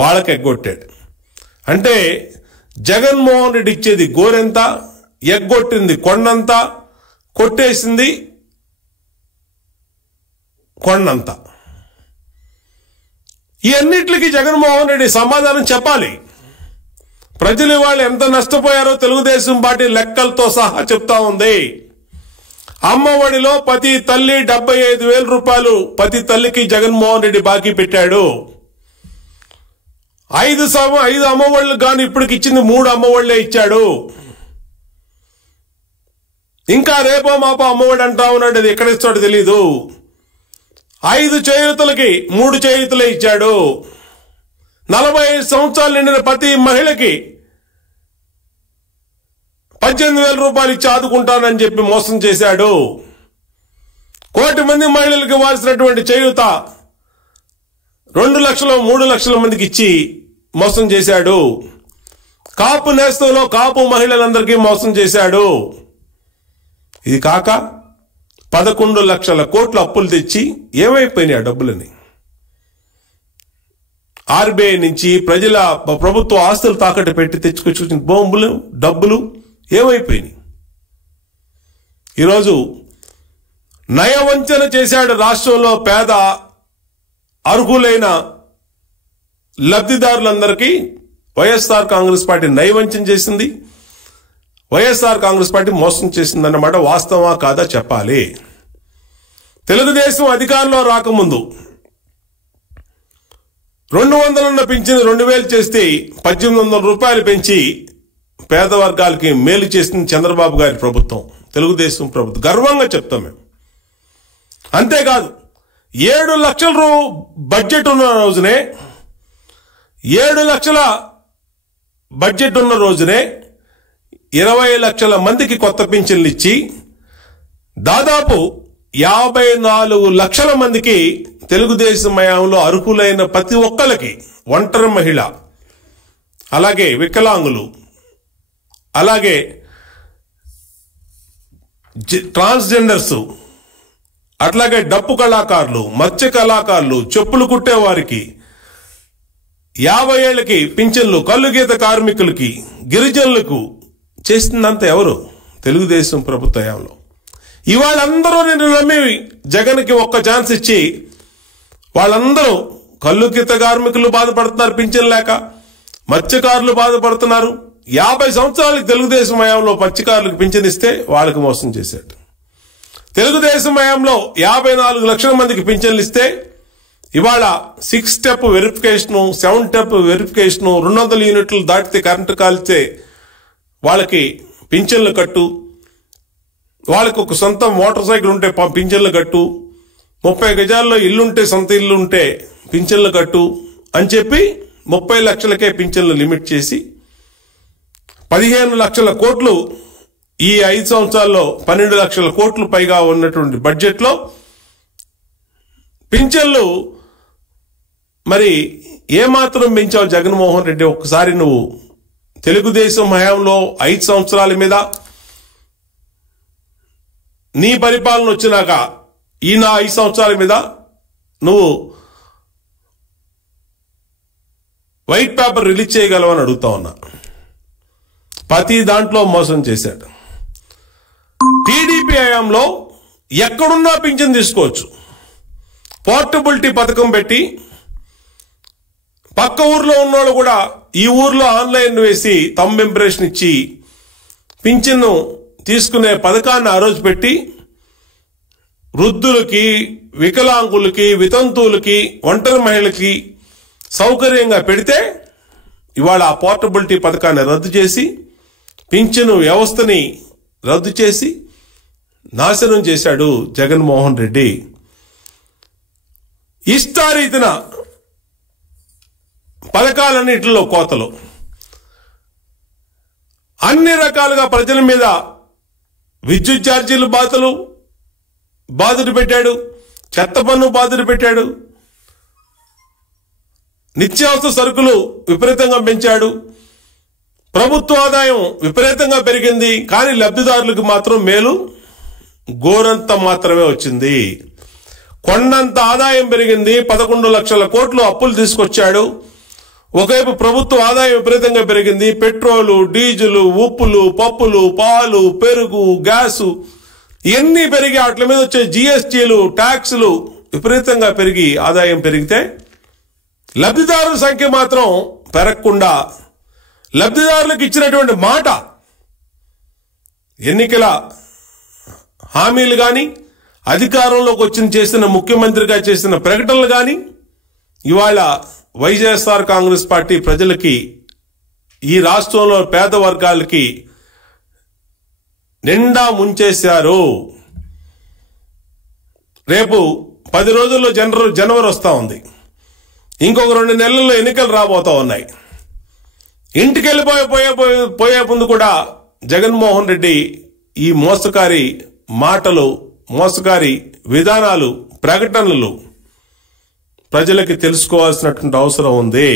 వాళ్ళకి ఎగ్గొట్టాడు. అంటే జగన్మోహన్ రెడ్డి ఇచ్చేది గోరెంత, ఎగ్గొట్టింది కొండంత, కొట్టేసింది కొండంత. ఈ అన్నిటికీ జగన్మోహన్ రెడ్డి సమాధానం చెప్పాలి. ప్రజలు వాళ్ళు ఎంత నష్టపోయారో తెలుగుదేశం పార్టీ లెక్కలతో సహా చెప్తా ఉంది. అమ్మఒడిలో ప్రతి తల్లి 75,000 రూపాయలు ప్రతి తల్లికి జగన్మోహన్ రెడ్డి బాకీ పెట్టాడు. 5 అమ్మఒళ్ళు కానీ ఇప్పటికి ఇచ్చింది 3 అమ్మఒళ్లే ఇచ్చాడు. ఇంకా రేపో మాపో అమ్మఒడి అంటా ఉన్నాడు, అది ఎక్కడ ఇస్తాడో తెలీదు. 5 చేయూతలకి 3 చేయూతలే ఇచ్చాడు. 45 సంవత్సరాలు నిండిన ప్రతి మహిళకి 18,000 రూపాయలు ఇచ్చి ఆదుకుంటానని చెప్పి మోసం చేశాడు. 1 కోటి మంది మహిళలకు ఇవ్వాల్సినటువంటి చేయూత 2 లక్షలు 3 లక్షల మందికి ఇచ్చి మోసం చేశాడు. కాపు నేస్తంలో కాపు మహిళలందరికీ మోసం చేశాడు. ఇది కాక 11 లక్షల కోట్ల అప్పులు తెచ్చి ఏమైపోయినాయి ఆ డబ్బులని? ఆర్బీఐ నుంచి ప్రభుత్వ ఆస్తులు తాకట్టు పెట్టి తెచ్చుకొచ్చిన బొంబులు డబ్బులు ఏమైపోయినాయి? ఈరోజు నయవంచన చేశాడు. రాష్ట్రంలో పేద అర్హులైన లబ్ధిదారులందరికీ వైఎస్ఆర్ కాంగ్రెస్ పార్టీ నయవంచన చేసింది. వైఎస్ఆర్ కాంగ్రెస్ పార్టీ మోసం చేసిందన్నమాట. వాస్తవా కాదా చెప్పాలి. తెలుగుదేశం అధికారంలో రాకముందు 200 ఉన్న పింఛను 2,000 చేస్తే 1,800 రూపాయలు పెంచి పేద వర్గాలకి మేలు చేసింది చంద్రబాబు గారి ప్రభుత్వం, తెలుగుదేశం ప్రభుత్వం. గర్వంగా చెప్తాం మేము. అంతేకాదు 7 లక్షల బడ్జెట్ ఉన్న రోజునే 7 లక్షల బడ్జెట్ ఉన్న రోజునే 20 లక్షల మందికి కొత్త పింఛన్లు ఇచ్చి దాదాపు 54 లక్షల మందికి తెలుగుదేశం హయాంలో అర్హులైన ప్రతి ఒక్కరికి, ఒంటరి మహిళ, అలాగే వికలాంగులు, అలాగే ట్రాన్స్జెండర్స్, అట్లాగే డప్పు కళాకారులు, మత్స్య కళాకారులు, చెప్పులు కుట్టేవారికి 50 ఏళ్లకి పింఛన్లు, కల్లు గీత కార్మికులకి, గిరిజనులకు చేసిందంత ఎవరు? తెలుగుదేశం ప్రభుత్వ హయాంలో. ఇవాళందరూ నిన్ను నమ్మి జగన్కి ఒక్క ఛాన్స్ ఇచ్చి వాళ్ళందరూ కల్లు గీత కార్మికులు బాధపడుతున్నారు పింఛన్ లేక, మత్స్యకారులు బాధపడుతున్నారు. 50 సంవత్సరాలకి తెలుగుదేశం హయాంలో మత్స్యకారులకు పింఛన్ ఇస్తే వాళ్ళకి మోసం చేశాడు. తెలుగుదేశం హయాంలో 54 లక్షల మందికి పింఛన్లు ఇస్తే ఇవాళ 6 స్టెప్ వెరిఫికేషను, 7 స్టెప్ వెరిఫికేషను, 200 యూనిట్లు దాటితే కరెంటు కాల్స్తే వాళ్ళకి పింఛన్లు కట్టు, వాళ్ళకి ఒక సొంత మోటార్ సైకిల్ ఉంటే పింఛన్లు కట్టు, 30 గజాల్లో ఇల్లుంటే సొంత ఇల్లు ఉంటే పింఛన్లు కట్టు అని చెప్పి 30 లక్షలకే పింఛన్లు లిమిట్ చేసి 15 లక్షల కోట్లు ఈ 5 సంవత్సరాల్లో 12 లక్షల కోట్లు పైగా ఉన్నటువంటి బడ్జెట్లో పింఛన్లు మరి ఏమాత్రం పెంచావు జగన్మోహన్ రెడ్డి? ఒక్కసారి నువ్వు తెలుగుదేశం హయాంలో 5 సంవత్సరాల మీద నీ పరిపాలన వచ్చినాక ఈ నా 5 సంవత్సరాల మీద నువ్వు వైట్ పేపర్ రిలీజ్ చేయగలవని అడుగుతా ఉన్నా. ప్రతి దాంట్లో మోసం చేశాడు. టీడీపీ హయాంలో ఎక్కడున్నా పింఛన్ తీసుకోవచ్చు. పోర్టబిలిటీ పథకం పెట్టి పక్క ఊర్లో ఉన్నోళ్ళు కూడా ఈ ఊర్లో ఆన్లైన్ వేసి థంబ్ ఇంప్రెషన్ ఇచ్చి పింఛన్ను తీసుకునే పథకాన్ని ఆ రోజు పెట్టి వృద్ధులకి, వికలాంగులకి, వితంతువులకి, ఒంటరి మహిళలకి సౌకర్యంగా పెడితే ఇవాళ ఆ పోర్టబిలిటీ పథకాన్ని రద్దు చేసి పింఛను వ్యవస్థని రద్దు చేసి నాశనం చేశాడు జగన్మోహన్ రెడ్డి. ఇష్టారీతిన పథకాలన్నింటిలో కోతలు, అన్ని రకాలుగా ప్రజల మీద విద్యుత్ ఛార్జీలు బాధలు పెట్టాడు, చెత్త పన్ను బాధలు పెట్టాడు, నిత్యావసర సరుకులు విపరీతంగా పెంచాడు, ప్రభుత్వ ఆదాయం విపరీతంగా పెరిగింది. కానీ లబ్ధిదారులకు మాత్రం మేలు గోరంత మాత్రమే వచ్చింది. కొండంత ఆదాయం పెరిగింది. 11 లక్షల కోట్లు అప్పులు తీసుకొచ్చాడు. ఒకవైపు ప్రభుత్వ ఆదాయం విపరీతంగా పెరిగింది. పెట్రోలు, డీజిల్, ఉప్పులు, పప్పులు, పాలు, పెరుగు, గ్యాసు ఇవన్నీ పెరిగి వాటి మీద వచ్చే జిఎస్టీలు, ట్యాక్సులు విపరీతంగా పెరిగి ఆదాయం పెరిగితే లబ్ధిదారుల సంఖ్య మాత్రం పెరగకుండా లబ్ధిదారులకు ఇచ్చినటువంటి మాట, ఎన్నికల హామీలు కానీ అధికారంలోకి చేసిన ముఖ్యమంత్రిగా చేసిన ప్రకటనలు కానీ ఇవాళ వైఎస్ఆర్ కాంగ్రెస్ పార్టీ ప్రజలకి, ఈ రాష్ట్రంలో పేద వర్గాలకి నిండా ముంచేశారు. రేపు 10 రోజుల్లో జనవరి వస్తా ఉంది. ఇంకొక 2 నెలల్లో ఎన్నికలు రాబోతా ఉన్నాయి. ఇంటికి వెళ్ళిపోయే ముందు కూడా జగన్మోహన్ రెడ్డి ఈ మోసకారి మాటలు, మోసకారి విధానాలు, ప్రకటనలు ప్రజలకి తెలుసుకోవాల్సినటువంటి అవసరం ఉంది.